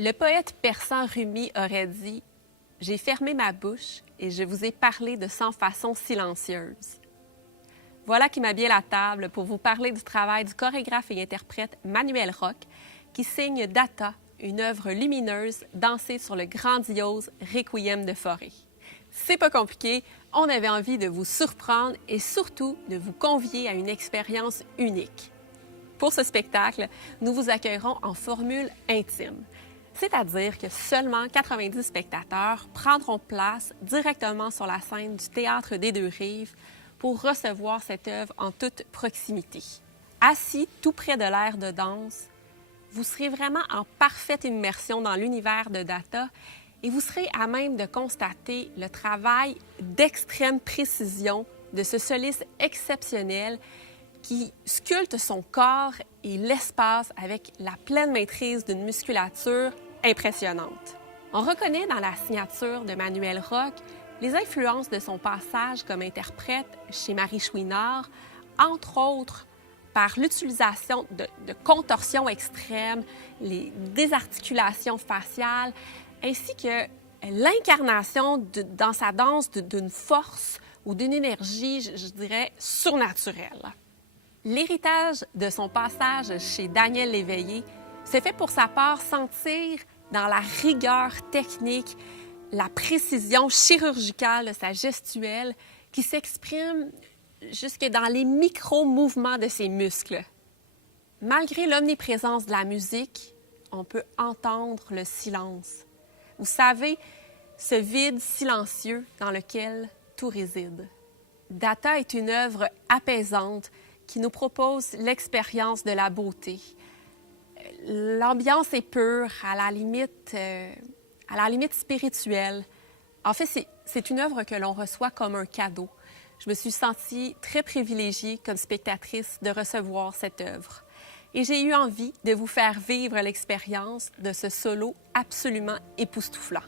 Le poète persan Rumi aurait dit « J'ai fermé ma bouche et je vous ai parlé de 100 façons silencieuses ». Voilà qui m'habille la table pour vous parler du travail du chorégraphe et interprète Manuel Roch, qui signe Data, une œuvre lumineuse dansée sur le grandiose Requiem de Fauré. C'est pas compliqué, on avait envie de vous surprendre et surtout de vous convier à une expérience unique. Pour ce spectacle, nous vous accueillerons en formule intime, c'est-à-dire que seulement 90 spectateurs prendront place directement sur la scène du Théâtre des Deux-Rives pour recevoir cette œuvre en toute proximité. Assis tout près de l'aire de danse, vous serez vraiment en parfaite immersion dans l'univers de Data et vous serez à même de constater le travail d'extrême précision de ce soliste exceptionnel qui sculpte son corps et l'espace avec la pleine maîtrise d'une musculature impressionnante. On reconnaît dans la signature de Manuel Roch les influences de son passage comme interprète chez Marie Chouinard, entre autres par l'utilisation de contorsions extrêmes, les désarticulations faciales, ainsi que l'incarnation dans sa danse d'une force ou d'une énergie, je dirais, surnaturelle. L'héritage de son passage chez Daniel Léveillé s'est fait pour sa part sentir dans la rigueur technique, la précision chirurgicale de sa gestuelle qui s'exprime jusque dans les micro-mouvements de ses muscles. Malgré l'omniprésence de la musique, on peut entendre le silence. Vous savez, ce vide silencieux dans lequel tout réside. Data est une œuvre apaisante qui nous propose l'expérience de la beauté. L'ambiance est pure, à la limite spirituelle. En fait, c'est une œuvre que l'on reçoit comme un cadeau. Je me suis sentie très privilégiée comme spectatrice de recevoir cette œuvre. Et j'ai eu envie de vous faire vivre l'expérience de ce solo absolument époustouflant.